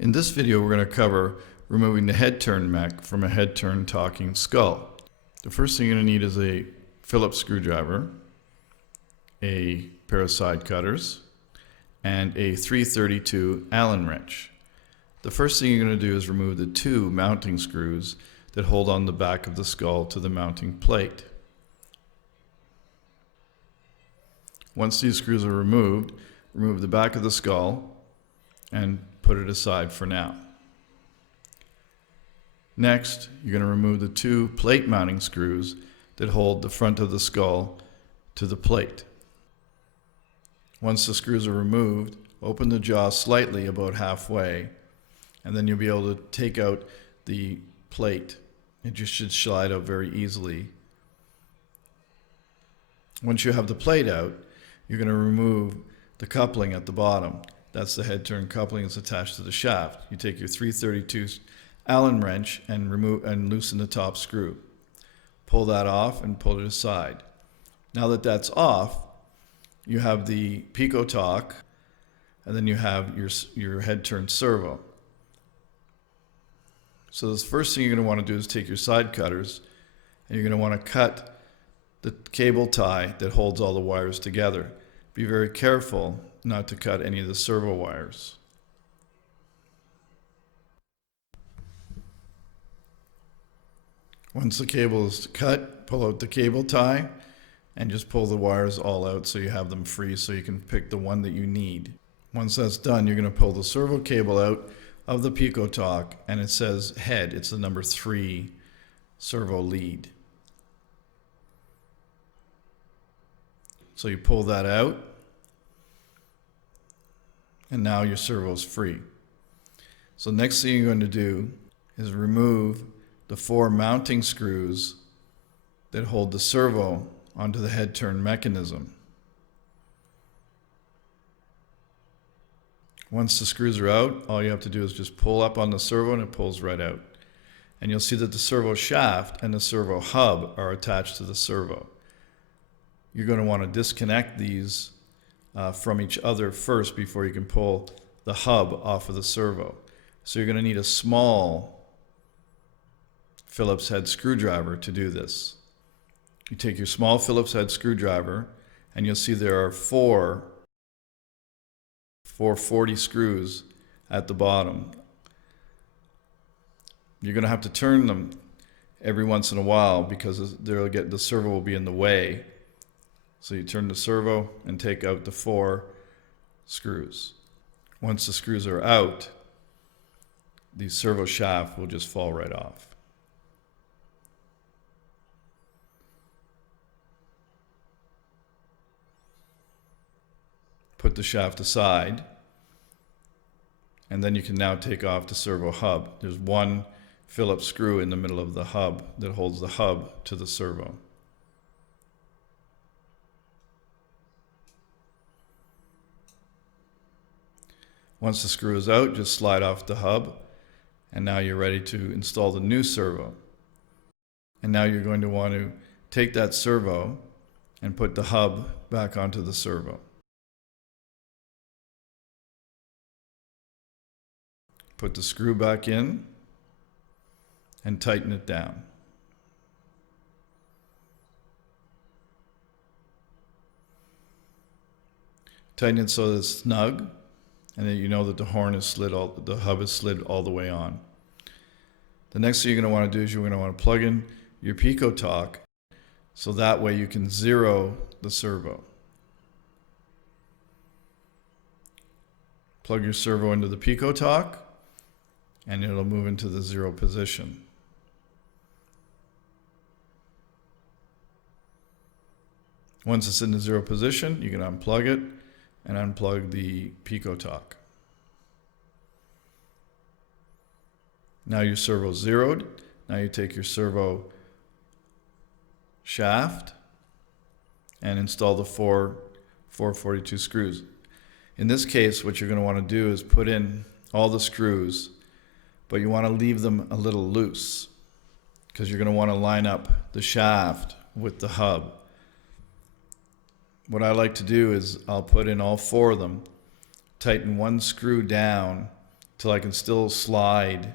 In this video, we're going to cover removing the head turn mech from a head turn talking skull. The first thing you're going to need is a Phillips screwdriver, a pair of side cutters, and a 332 Allen wrench. The first thing you're going to do is remove the two mounting screws that hold on the back of the skull to the mounting plate. Once these screws are removed, remove the back of the skull and put it aside for now. Next, you're going to remove the two plate mounting screws that hold the front of the skull to the plate. Once the screws are removed, open the jaw slightly about halfway, and then you'll be able to take out the plate. It just should slide out very easily. Once you have the plate out, you're going to remove the coupling at the bottom. That's the head turn coupling that's attached to the shaft. You take your 332 Allen wrench and loosen the top screw. Pull that off and pull it aside. Now that that's off, you have the picotock, and then you have your head turn servo. So the first thing you're going to want to do is take your side cutters, and you're going to want to cut the cable tie that holds all the wires together. Be very careful not to cut any of the servo wires. Once the cable is cut, pull out the cable tie and just pull the wires all out so you have them free so you can pick the one that you need. Once that's done, you're going to pull the servo cable out of the picotock, and it says head. It's the number 3 servo lead. So you pull that out, and now your servo is free. So next thing you're going to do is remove the 4 mounting screws that hold the servo onto the head turn mechanism. Once the screws are out, all you have to do is just pull up on the servo and it pulls right out. And you'll see that the servo shaft and the servo hub are attached to the servo. You're going to want to disconnect these from each other first before you can pull the hub off of the servo. So you're going to need a small Phillips head screwdriver to do this. You take your small Phillips head screwdriver, and you'll see there are four 40 screws at the bottom. You're going to have to turn them every once in a while because the servo will be in the way. So you turn the servo and take out the 4 screws. Once the screws are out, the servo shaft will just fall right off. Put the shaft aside, and then you can now take off the servo hub. There's one Phillips screw in the middle of the hub that holds the hub to the servo. Once the screw is out, just slide off the hub, and now you're ready to install the new servo. And now you're going to want to take that servo and put the hub back onto the servo. Put the screw back in and tighten it down. Tighten it so that it's snug, and then you know that the hub is slid all the way on. The next thing you're going to want to do is you're going to want to plug in your picotock so that way you can zero the servo. Plug your servo into the picotock, and it'll move into the 0 position. Once it's in the 0 position, you can unplug it and unplug the picotock. Now your servo's zeroed. Now you take your servo shaft and install the 442 screws. In this case, what you're going to want to do is put in all the screws, but you want to leave them a little loose because you're going to want to line up the shaft with the hub. What I like to do is I'll put in all 4 of them, tighten one screw down till I can still slide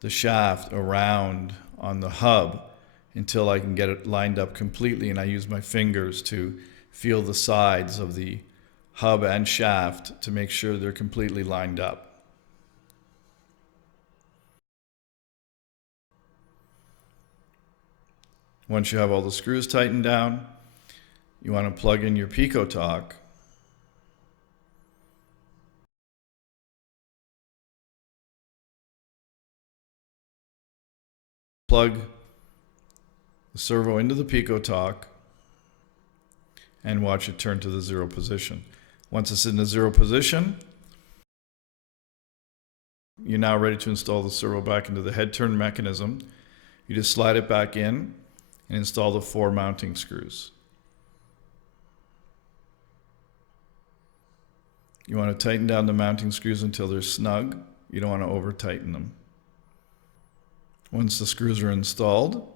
the shaft around on the hub until I can get it lined up completely, and I use my fingers to feel the sides of the hub and shaft to make sure they're completely lined up. Once you have all the screws tightened down, you want to plug in your picotock. Plug the servo into the picotock and watch it turn to the 0 position. Once it's in the 0 position, you're now ready to install the servo back into the head turn mechanism. You just slide it back in and install the 4 mounting screws. You want to tighten down the mounting screws until they're snug. You don't want to over tighten them. Once the screws are installed,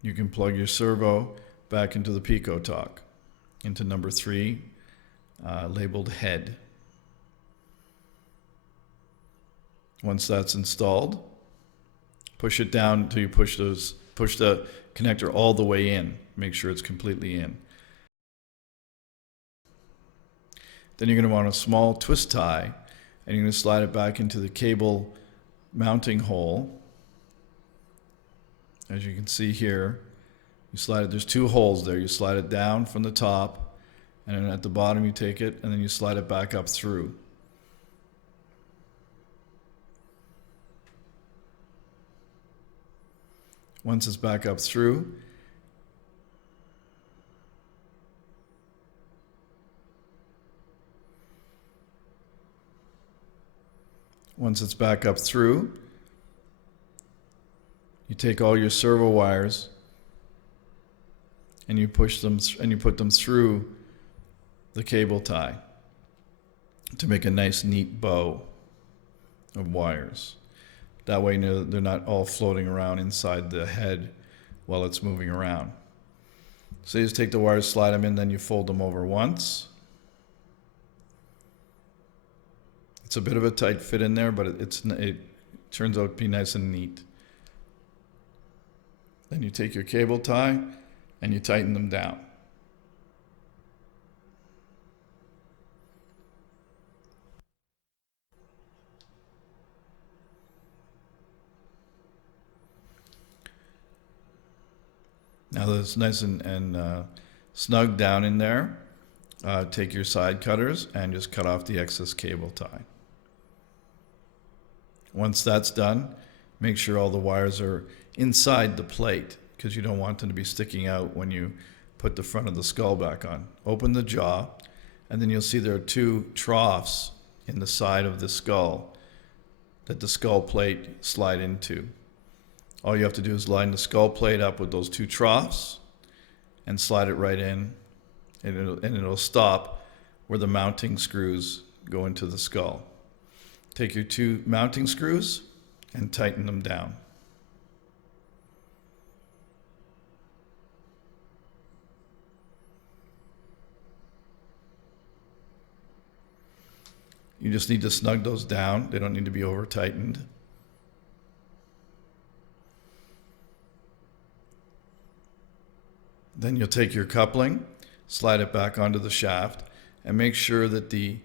you can plug your servo back into the picotock, into number 3, labeled head. Once that's installed, push it down until you push the connector all the way in. Make sure it's completely in. Then you're going to want a small twist tie, and you're going to slide it back into the cable mounting hole. As you can see here, you slide it, there's 2 holes there. You slide it down from the top, and then at the bottom you take it, and then you slide it back up through. Once it's back up through, you take all your servo wires and you push them and you put them through the cable tie to make a nice neat bow of wires. That way they're not all floating around inside the head while it's moving around. So you just take the wires, slide them in, then you fold them over once. It's a bit of a tight fit in there, but it turns out to be nice and neat. Then you take your cable tie and you tighten them down. Now that it's nice and snug down in there, take your side cutters and just cut off the excess cable tie. Once that's done, make sure all the wires are inside the plate, because you don't want them to be sticking out when you put the front of the skull back on. Open the jaw, and then you'll see there are 2 troughs in the side of the skull that the skull plate slide into. All you have to do is line the skull plate up with those 2 troughs and slide it right in, and it'll stop where the mounting screws go into the skull. Take your 2 mounting screws and tighten them down. You just need to snug those down. They don't need to be over tightened. Then you'll take your coupling, slide it back onto the shaft, and make sure that the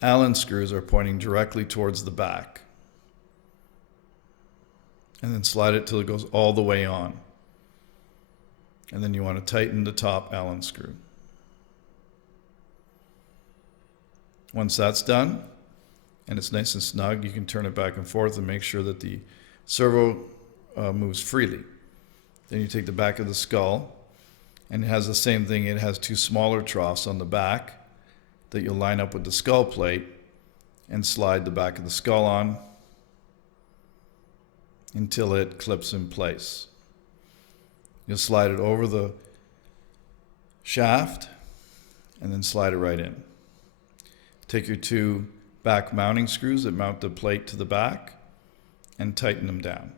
Allen screws are pointing directly towards the back. And then slide it till it goes all the way on. And then you want to tighten the top Allen screw. Once that's done, and it's nice and snug, you can turn it back and forth and make sure that the servo moves freely. Then you take the back of the skull, and it has the same thing. It has 2 smaller troughs on the back that you'll line up with the skull plate and slide the back of the skull on until it clips in place. You'll slide it over the shaft and then slide it right in. Take your 2 back mounting screws that mount the plate to the back and tighten them down.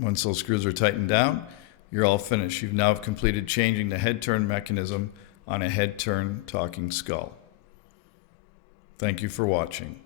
Once those screws are tightened down, you're all finished. You've now completed changing the head turn mechanism on a head turn talking skull. Thank you for watching.